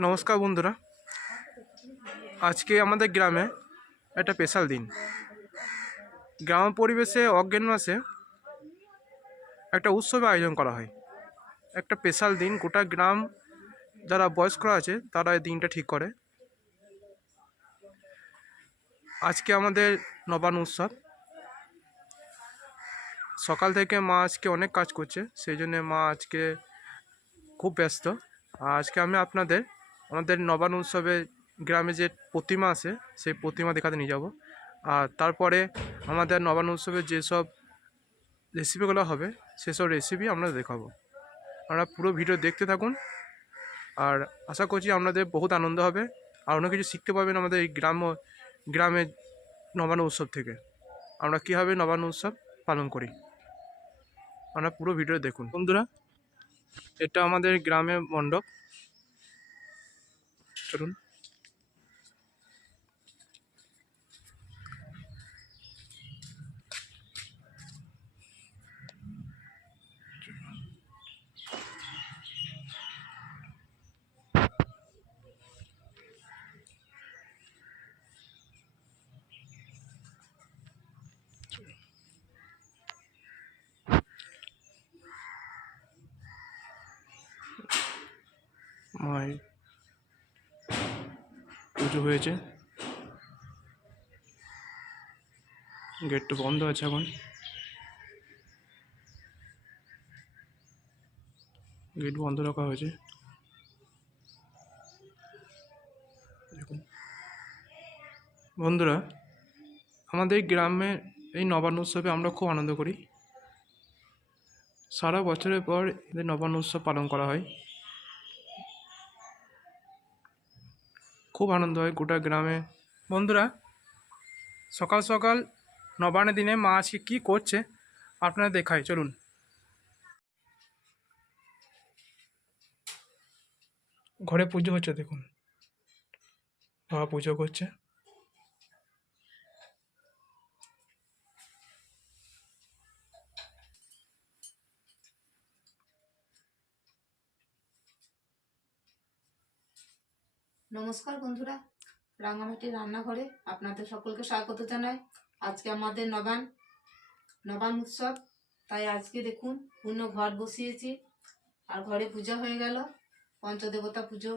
নমস্কার বন্ধুরা। আজকে আমাদের গ্রামে একটা স্পেশাল দিন। গ্রাম পরিবেশে অজ্ঞান মাসে একটা উৎসবের আয়োজন করা হয়। একটা স্পেশাল দিন, গোটা গ্রাম যারা বয়স্করা আছে, তারা এই দিনটা ঠিক করে। আজকে আমাদের নবান উৎসব। সকাল থেকে মা আজকে অনেক কাজ করছে, সেই জন্যে মা আজকে খুব ব্যস্ত। আজকে আমি আপনাদের আমাদের নবান উৎসবে গ্রামে যে প্রতিমা আছে, সেই প্রতিমা দেখাতে নিয়ে যাব। আর তারপরে আমাদের নবান উৎসবে যেসব রেসিপিগুলো হবে, সেসব রেসিপি আমরা দেখাবো। আমরা পুরো ভিডিও দেখতে থাকুন। আর আশা করছি আপনাদের বহুত আনন্দ হবে। আর অনেক কিছু শিখতে পারবেন আমাদের এই গ্রাম গ্রামের নবান্ন উৎসব থেকে। আমরা কীভাবে নবান্ন উৎসব পালন করি? আপনারা পুরো ভিডিও দেখুন। বন্ধুরা, এটা আমাদের গ্রামের মণ্ডপ। চলুন মায়ের পুজো হয়েছে। গেটটা বন্ধ আছে এখন। গেট বন্ধ রাখা হয়েছে। বন্ধুরা, আমাদের গ্রামে এই নবান্ন উৎসবে আমরা খুব আনন্দ করি। সারা বছরের পর এদের নবান্ন উৎসব পালন করা হয়। খুব আনন্দ হয় গোটা গ্রামে। বন্ধুরা, সকাল সকাল নবান্ন দিনে মা আজকে কী করছে আপনারা দেখায় চলুন। ঘরে পুজো হচ্ছে, দেখুন। বাবা পুজো করছে। নমস্কার বন্ধুরা। রাঙামাটির রান্নাঘরে আপনাদের সকলকে স্বাগত জানাই। আজকে আমাদের নবান নবান উৎসব। তাই আজকে দেখুন, পূর্ণ ঘর বসিয়েছি। আর ঘরে পূজা হয়ে গেল। পঞ্চদেবতা পুজো,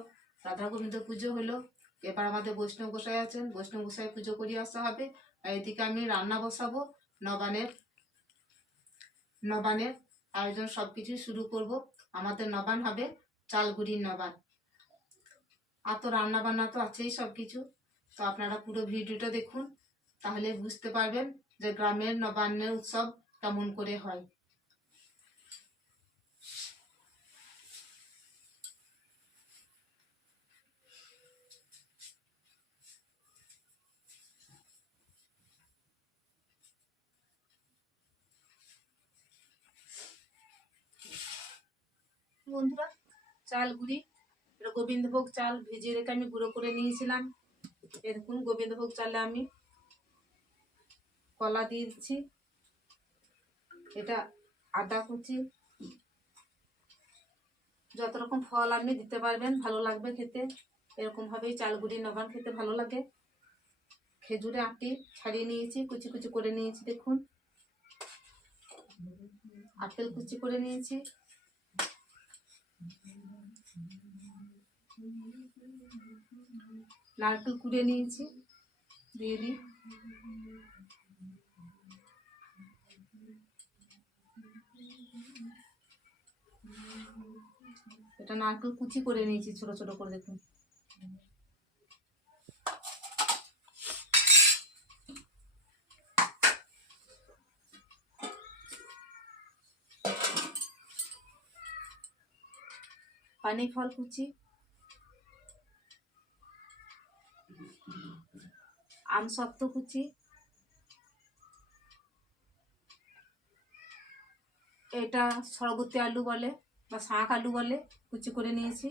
রাধা গোবিন্দ পুজো হলো। এবার আমাদের বৈষ্ণব গোসাই আছেন। বৈষ্ণব গোসাই পুজো করিয়ে আসতে হবে। আর এদিকে আমি রান্না বসাবো। নবানের নবানের আয়োজন সব কিছুই শুরু করব। আমাদের নবান হবে চালগুড়ির নবান আর তো রান্না বান্না তো আছেই সব কিছু তো আপনারা পুরো ভিডিওটা দেখুন, তাহলে বুঝতে পারবেন যে গ্রামের নবান্নের উৎসব কেমন করে হয়। বন্ধুরা চাল গুঁড়ি এটা গোবিন্দভোগ চাল ভিজিয়ে রেখে আমি গুঁড়ো করে নিয়েছিলাম। এরকম গোবিন্দভোগ চালে আমি কলা দিয়ে দিচ্ছি। এটা আদা কুচি, যত রকম ফল আপনি দিতে পারবেন, ভালো লাগবে খেতে। এরকম ভাবেই চাল গুঁড়ি নবান খেতে ভালো লাগে। খেজুরে আটি ছাড়িয়ে নিয়েছি, কুচি কুচি করে নিয়েছি, দেখুন। আপেল কুচি করে নিয়েছি। নারকেল কুড়ে নিয়েছি, দিয়ে দিই। এটা নারকেল কুচি করে নিয়েছি, ছোট ছোট করে দেখুন। পানি ফল কুচি। আমসত্ত্ব কুচি। এটা সরবতি আলু বলে বা শাক আলু বলে, কুচি করে নিয়েছি।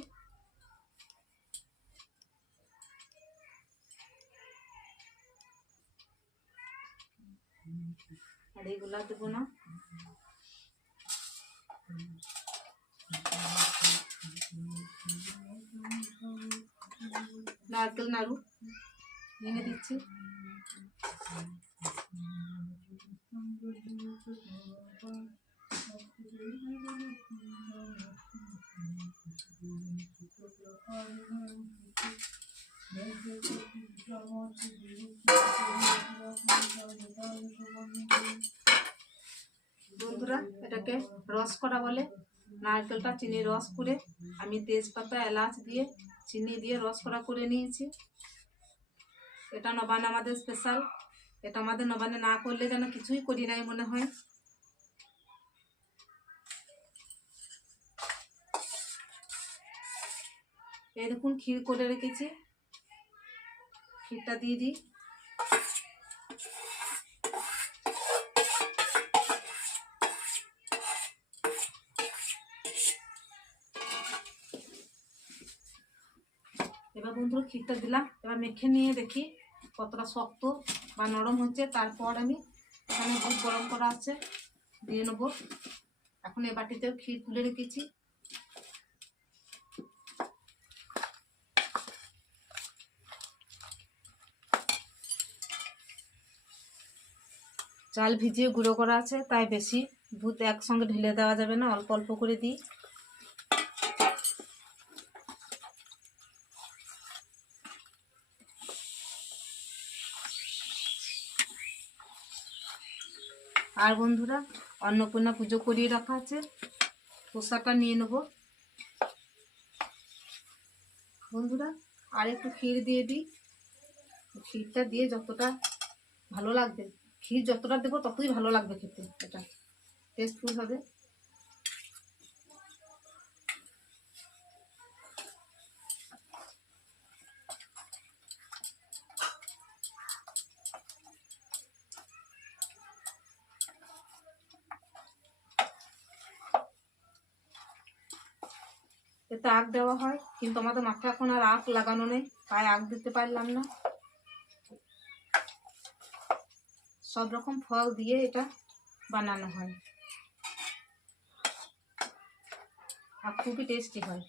আর এইগুলা দেবো না। নারকেল নাড়ু। ভেঙে দিচ্ছি। বন্ধুরা, এটাকে রস করা বলে। নারকেলটা চিনি রস করে আমি তেজপাতা, এলাচ দিয়ে, চিনি দিয়ে রস করা করে নিয়েছি। এটা নবান আমাদের স্পেশাল এটা আমাদের নবানে না করলে যেন কিছুই করি নাই মনে হয়। এই দেখুন, ক্ষীর করে রেখেছি। ক্ষীরটা দিয়ে দিই। এবার বন্ধুরা ক্ষীরটা দিলাম। এবার মেখে নিয়ে দেখি। কতটা শক্ত বা নরম হচ্ছে তারপর আমি এখানে দুধ গরম করা আছে, দিয়ে নেব। এখন এ বাটিতেও ক্ষীর তুলে রেখেছি। চাল ভিজিয়ে গুঁড়ো করা আছে, তাই বেশি দুধ একসঙ্গে ঢেলে দেওয়া যাবে না, অল্প অল্প করে দিই। আর বন্ধুরা অন্নপূর্ণা পুজো করিয়ে রাখা আছে। পোশাকটা নিয়ে নেব। বন্ধুরা আর একটু ক্ষীর দিয়ে দিই। ক্ষীরটা দিয়ে যতটা ভালো লাগবে, ক্ষীর যতটা দেবো ততই ভালো লাগবে খেতে। এটা টেস্টফুল হবে। এতে আগ দেওয়া হয়। কিন্তু আমাদের মাথায় এখন আর আগ লাগানো নেই তাই আগ দিতে পারলাম না। সব রকম ফল দিয়ে এটা বানানো হয়। আর খুবই টেস্টি হয়।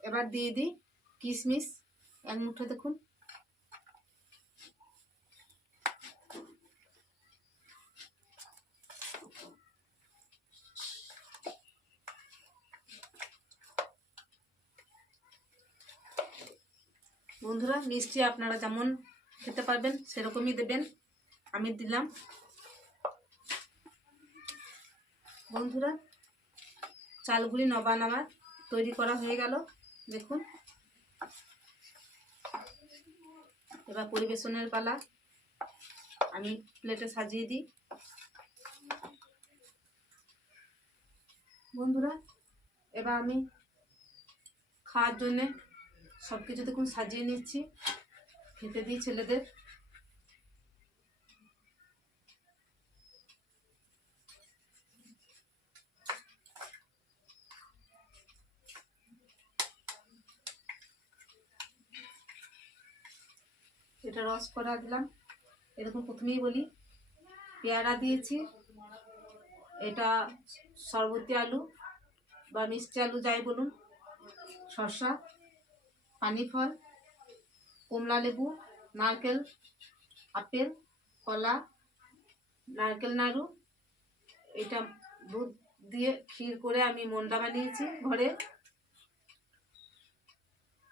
এবার দিয়ে দিই কিশমিশ এক মুঠো দেখুন। বন্ধুরা, মিষ্টি আপনারা যেমন খেতে পারবেন, সেরকমই দেবেন। আমি দিলাম বন্ধুরা, চালগুলি নবান আমার তৈরি করা হয়ে গেল, দেখুন। এবার পরিবেশনের পালা, আমি প্লেটে সাজিয়ে দিই। বন্ধুরা, এবার আমি খাওয়ার জন্যে সব কিছু দেখুন সাজিয়ে নিচ্ছি। খেতে দিই ছেলেদের এটা রস করা দিলাম। এরকম প্রথমেই বলি, পেয়ারা দিয়েছি। এটা সরবতি আলু বা মিষ্টি আলু যাই বলুন, শসা, পানি ফল, কমলা লেবু, নারকেল, আপেল, কলা, নারকেল নাড়ু। এটা দুধ দিয়ে ক্ষীর করে আমি মন্ডা বানিয়েছি ঘরে।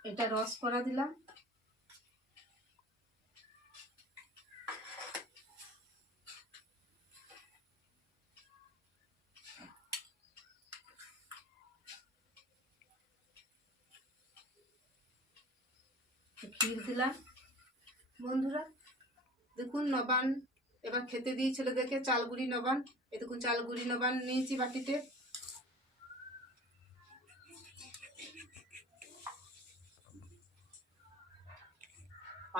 এটা রস করা দিলাম। ক্ষীর দিলাম। বন্ধুরা, দেখুন নবান, এবার খেতে দিই ছেলেদেরকে চালগুড়ি নবান। এ দেখুন চালগুড়ি নবান নিয়েছি বাটিতে।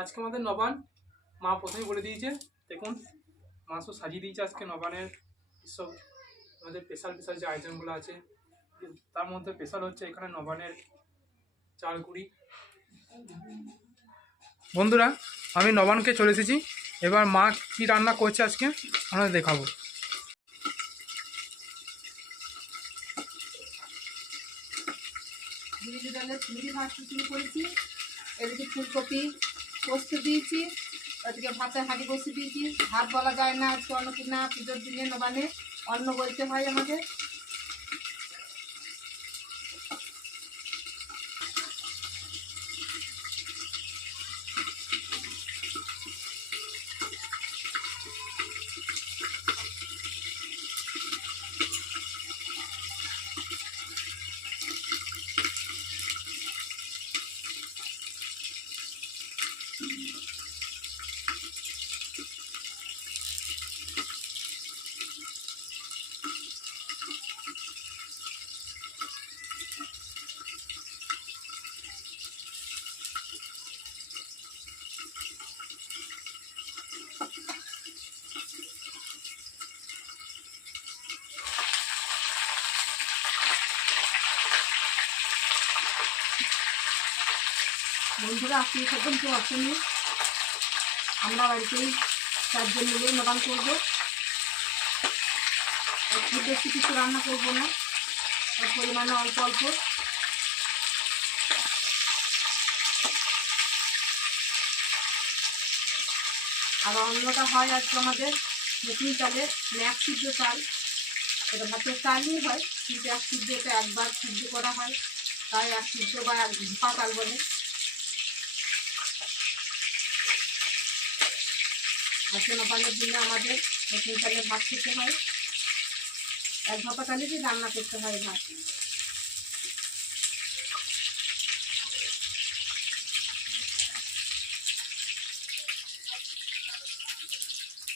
আজকে আমাদের নবান, মা প্রথমে বলে দিয়েছে, দেখুন মা সব সাজিয়ে দিয়েছে আজকে নবানের। সব আমাদের স্পেশাল স্পেশাল যে আইটেমগুলো আছে, তার মধ্যে স্পেশাল হচ্ছে এখানে নবানের চালকুড়ি বন্ধুরা, আমি নবানকে চলে এসেছি। এবার মা কি রান্না করছে আজকে? আমরা দেখাবো। বিরোধী ডালের করেছি। এদিকে ফুলকপি পোস্ত দিয়েছি। ওদিকে ভাতে হাঁড়ি বসিয়ে দিয়েছি। ভাত বলা যায় না আজকে অন্নপূর্ণা পুজোর দিনে নবানে অন্ন বলতে হয় আমাদের। বন্ধুরা আত্মীয় স্বজন কেউ আসেনি আমরা বাড়িতেই চারজন মিলেই নবান করব। বেশি কিছু রান্না করব না। পরিমাণে অল্প অল্প। আর অন্যটা হয় আজকে আমাদের নতুন চালের ম্যাক সিদ্ধ চাল। এটা ভাতের চালই হয়, কিন্তু এক সিদ্ধ একবার সিদ্ধ করা হয়। তাই এক সিদ্ধ বা এক ভাপা চাল বলে। আজকে নবান্নের জন্য আমাদের নতুন চালে ভাত খেতে হয়। এক ভাপা দিয়ে রান্না করতে হয় ভাত।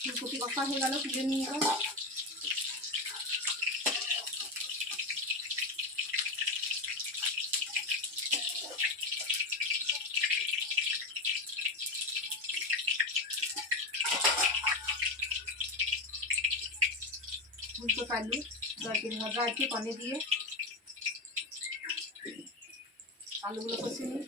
ফুলকপি কষা হয়ে গেল, তুলে নিয়ে আলু দশ তিন ভাজা আছে পানি দিয়ে আলুগুলো কষে নিই।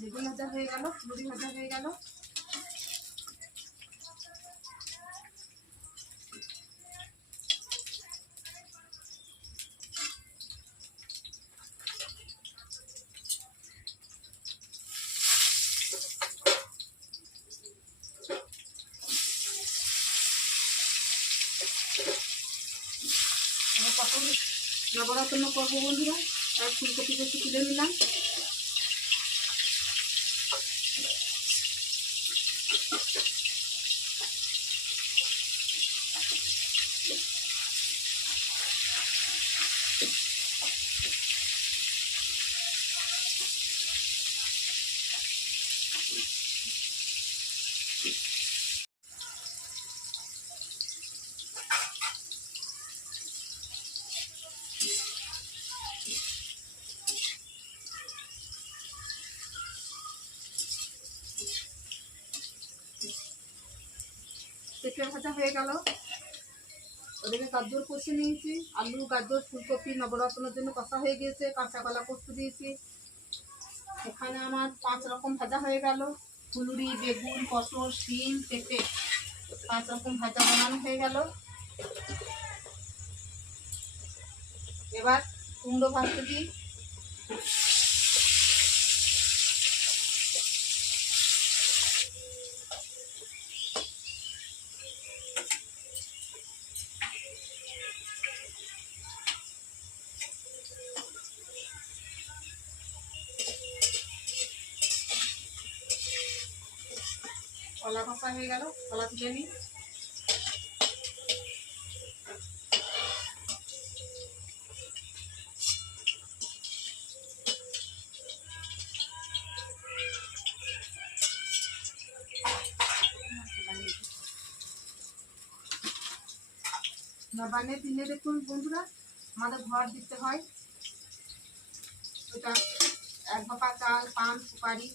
বেগুন ভাজা হয়ে গেল, মুড়ি ভাজা হয়ে গেল। নবরত্ন করব বন্ধুরা। আর ফুলকপি বেশি তুলে নিলাম পেঁপে ভাজা হয়ে গেল। ওদিকে গাজর কষে নিয়েছি, আলু, গাজর, ফুলকপি, নবরত্নের জন্য কষা হয়ে গিয়েছে কাঁচা কলা পোস্ত দিয়েছি। এখানে আমার পাঁচ রকম ভাজা হয়ে গেল। ফুলুরি, বেগুন পটল শিম, পেঁপে, পাঁচ রকম ভাজা বানানো হয়ে গেল। এবার কুমড়ো ভাজতে দিই। হয়ে গেল, কলা তুলে নিই। নবান্নের দিনে দেখুন বন্ধুরা, আমাদের ঘর দিতে হয়। ওটা এক ভাপা চাল, পান, সুপারি,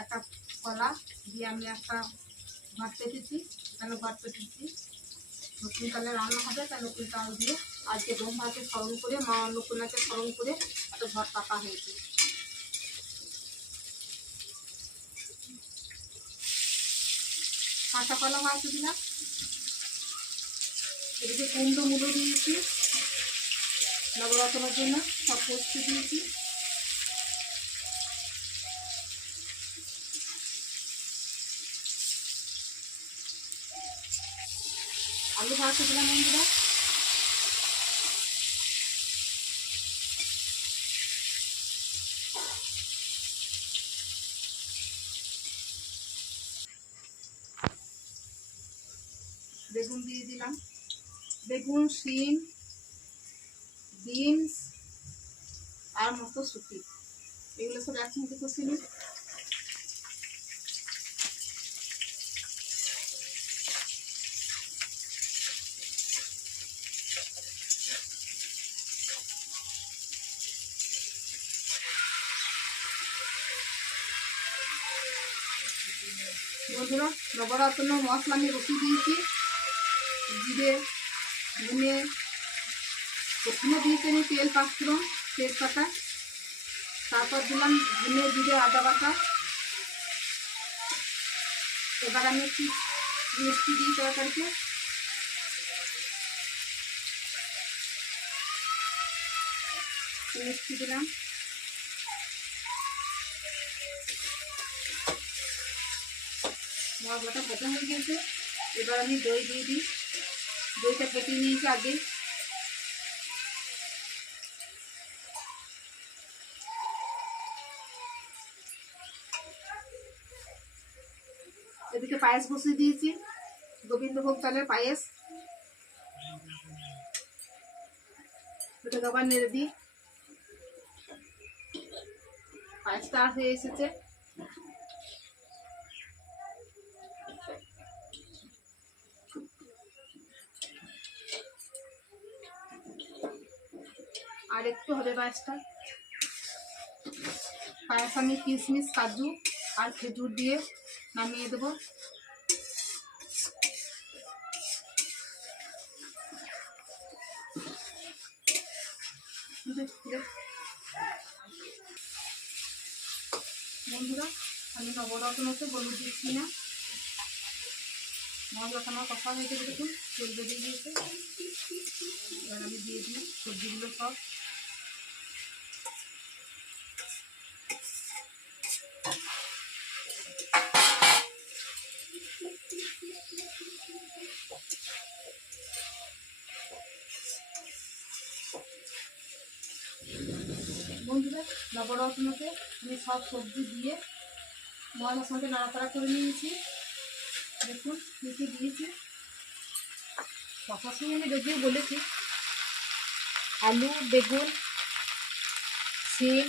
একটা কলা, দিয়ে আমি একটা ভাত পেতেছি এখানে ভাত পেতেছি নতুন চালে রান্না হবে তাই দিয়ে আজকে ব্রহ্মাকে স্মরণ করে, মা অন্নপূর্ণাকে স্মরণ করে একটা ভাত পাকা হয়েছে। কাঁচা কলা ভাত দিলাম। এদিকে কুমড়ো মুলো দিয়েছি। নবরত্নের জন্য সব পোস্ত দিয়েছি। দিলাম বন্ধুরা। বেগুন দিয়ে দিলাম। বেগুন, শিম, বিনস আর মতো মটরশুঁটি এগুলো সব একসঙ্গে কষি নিই বন্ধুরা মশলা আমি বসিয়ে দিয়েছি, জিরে, ধনে, প্রথমে দিয়েছি আমি তেল পাঁচফোড়ন, তেজপাতা, তারপর দিলাম ধনে, জিরে, আদা বাটা। এবার আমি একটু মিষ্টি দিই তরকারিতে মিষ্টি দিলাম। মশলাটা ভাজা হয়ে গেছে। এবার আমি দই দিয়ে দিই। দইটা ফেটিয়ে নিয়েছি আগে। এদিকে পায়েস বসিয়ে দিয়েছি। গোবিন্দভোগ চালের পায়েস। ওটাকে আবার নেড়ে দিই। পায়েসটা হয়ে এসেছে। পায়েসটা পায়েস আমি কিশমিশ, কাজু আর খেজুর দিয়ে নামিয়ে দেবো। বন্ধুরা, আমি নবরত্নতে হলুদ দিচ্ছি না। মশলাটা আমার কষা হয়ে গেছে দেখুন, তেল বেরিয়ে গিয়েছে। এবার আমি দিয়ে দিই সবজিগুলো সব। নবরত্নতে আমি সব সবজি দিয়ে মশলার সঙ্গে নাড়াচাড়া করে নিয়েছি। দেখুন কী কী দিয়েছি। কষার সময় আমি যদিও বলেছি। আলু, বেগুন সিম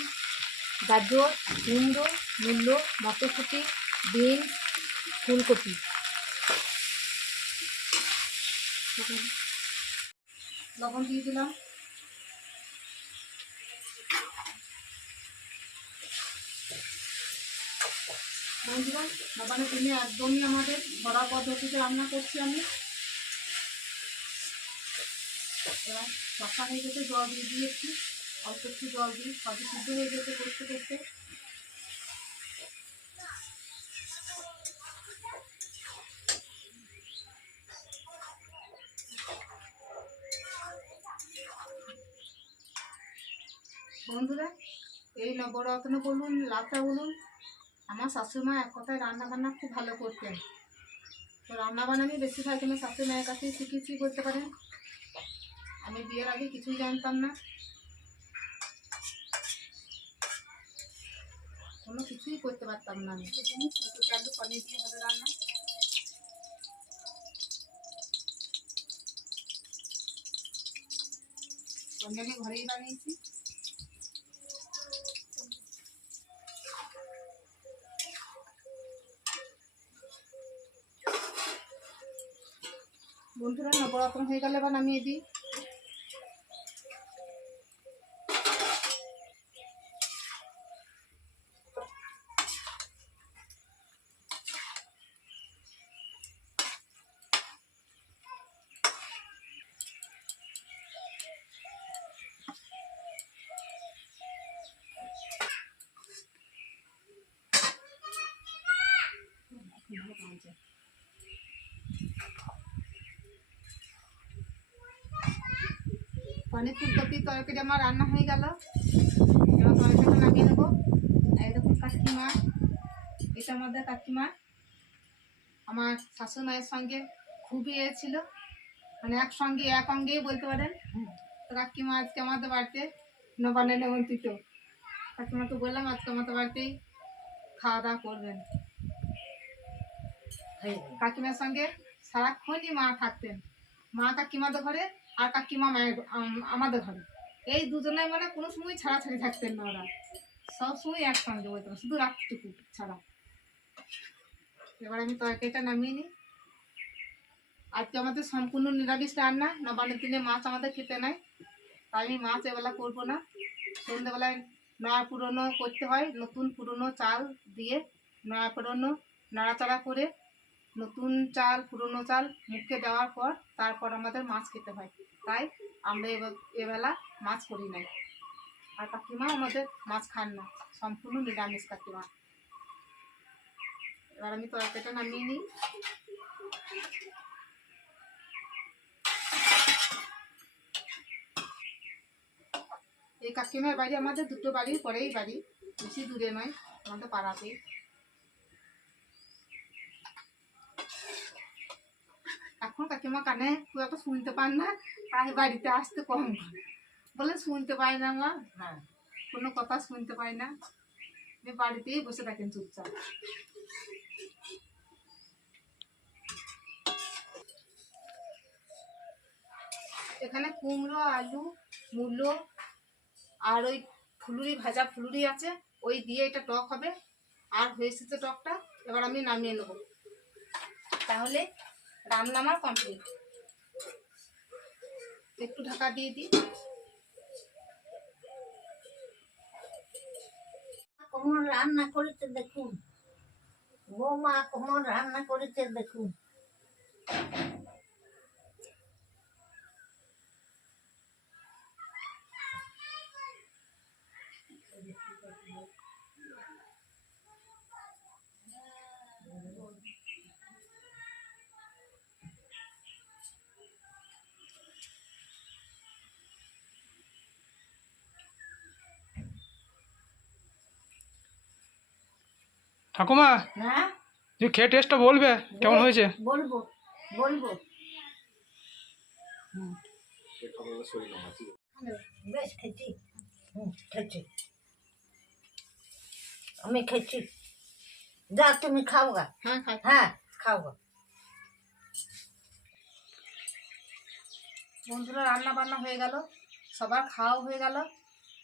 গাজর, কুমড়ো মূল্য মটরশুঁটি বিন ফুলকপি। লবণ দিয়ে দিলাম। বন্ধুরা নবানের দিনে একদমই আমাদের ঘরোয়া পদ্ধতিতে রান্না করছি আমি। এবার কষা হয়ে গেছে, জল দিয়ে দিয়েছি। অল্প একটু জল দিই সবই সিদ্ধ হয়ে গেছে করতে করতে। বন্ধুরা, এই নবরত্ন বলুন লাভটা বলুন। আমার শাশুড়িমা এক কথায় রান্না বান্না খুব ভালো করতেন। তো রান্না বান্না আমি বেশিরভাগ শাশুড়ি মায়ের কাছেই শিখেছি বলতে পারেন। আমি বিয়ের আগে কিছুই জানতাম না। কোনো কিছুই করতে পারতাম না আমি। পনির দিয়ে রান্না আমি ঘরেই বানিয়েছি। নবরত্ন হয়ে গেলে এবার নামিয়ে দিই হয়েছে পনির ফুলকপি তরকারি আমার রান্না হয়ে গেল। এবার তরকারিটা নামিয়ে নেব দেখুন কাকিমা। এটা আমাদের কাকিমা। আমার শাশুড়ি মায়ের সঙ্গে খুবই এ ছিল। মানে একসঙ্গে এক অঙ্গেই বলতে পারেন। তো কাকিমা আজকে আমাদের বাড়িতে নবান্নে নেমন্ত্রিত। কাকিমাকে বললাম আজকে আমাদের বাড়িতেই খাওয়া দাওয়া করবেন। কাকিমার সঙ্গে সারাক্ষণই মা থাকতেন। মা কাকিমাদের ঘরে আর কাকিমা মায়ের আমাদের ঘরে। এই দুজনে মানে কোনো সময় ছাড়াছাড়ি থাকতেন না ওরা। সব সময় একসঙ্গে বলতাম, শুধু রাতটুকু ছাড়া। এবার আমি তরকারিটা নামিয়ে নিই। আজকে আমাদের সম্পূর্ণ নিরামিষ রান্না নবান্নের দিনে মাছ আমাদের খেতে নাই। তাই আমি মাছ এবেলা করব না। সন্ধ্যেবেলায় নয়া পুরনো করতে হয়, নতুন পুরনো চাল দিয়ে নয়া পুরনো নাড়াচাড়া করে নতুন চাল পুরনো চাল মুখে দেওয়ার পর তারপর আমাদের মাছ খেতে হয়। তাই আমরা এবে- এবেলা মাছ করি নাই। আর কাকিমা আমাদের মাছ খান না, সম্পূর্ণ নিরামিষ কাকিমা। এবার আমি তরকারিটা নামিয়ে নিই। এই কাকিমার বাড়ি আমাদের দুটো বাড়ির পরেই বাড়ি, বেশি দূরে নয়, আমাদের পাড়াতেই। এখন কাকিমা কানে খুব একটা শুনতে পান না তাই বাড়িতে আসতে কম। বলে শুনতে পায় না মা হ্যাঁ। কোনো কথা শুনতে পায় না। বাড়িতেই বসে থাকেন চুপচাপ। এখানে কুমড়ো আলু মূলো আর ওই ফুলুরি ভাজা ফুলুরি আছে। ওই দিয়ে এটা টক হবে। আর হয়ে এসেছে টকটা। এবার আমি নামিয়ে নেব। তাহলে রান্না আমার কমপ্লিট একটু ঢাকা দিয়ে দিই। কোমর রান্না করেছে দেখুন। বৌমা কোমর রান্না করেছে দেখুন। ঠাকুমা হ্যাঁ? তুমি খেয়ে টেস্টটা বলবে কেমন হয়েছে? বলব বলব। বেশ খেয়েছি। হুম খেয়েছি। আমি খেয়েছি। যা তুমি খাও গা। হ্যাঁ হ্যাঁ খাও গা। বন্ধুরা রান্না বান্না হয়ে গেল। সবার খাওয়া হয়ে গেল।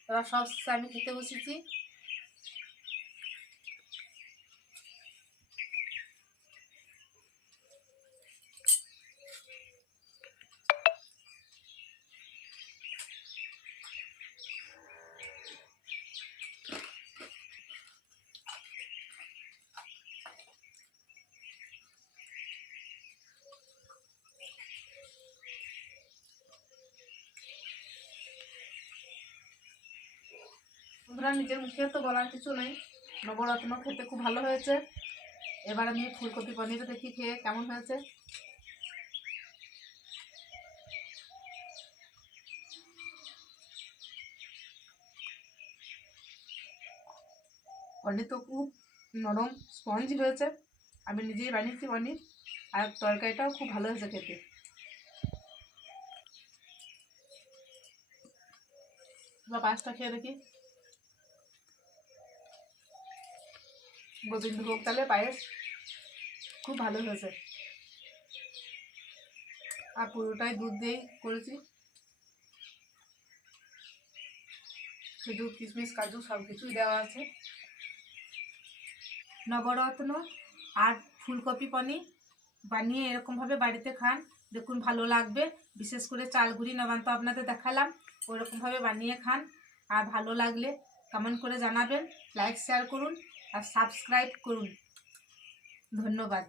এবার সব আমি খেতে বসেছি। বন্ধুরা নিজের মুখে তো বলার কিছু নেই। নবরত্ন খেতে খুব ভালো হয়েছে। এবার আমি ফুলকপি পনির দেখি খেয়ে কেমন হয়েছে। পনির তো খুব নরম স্পঞ্জ হয়েছে। আমি নিজেই বানিয়েছি পনির, আর তরকারিটাও খুব ভালো হয়েছে খেতে। বা পাঁচটা খেয়ে দেখি। গোবিন্দভোগ তালে পায়েস। খুব ভালো হয়েছে। আর পুরোটাই দুধ দিয়েই করেছি। খেজুর কিশমিশ, কাজু সব কিছুই দেওয়া আছে। নবরত্ন আর ফুলকপি পনির বানিয়ে এরকমভাবে বাড়িতে খান। দেখুন, ভালো লাগবে। বিশেষ করে চালগুড়ি নবান তো আপনাদের দেখালাম, ওরকমভাবে বানিয়ে খান। আর ভালো লাগলে কমেন্ট করে জানাবেন, লাইক, শেয়ার করুন। আর সাবস্ক্রাইব করুন। ধন্যবাদ।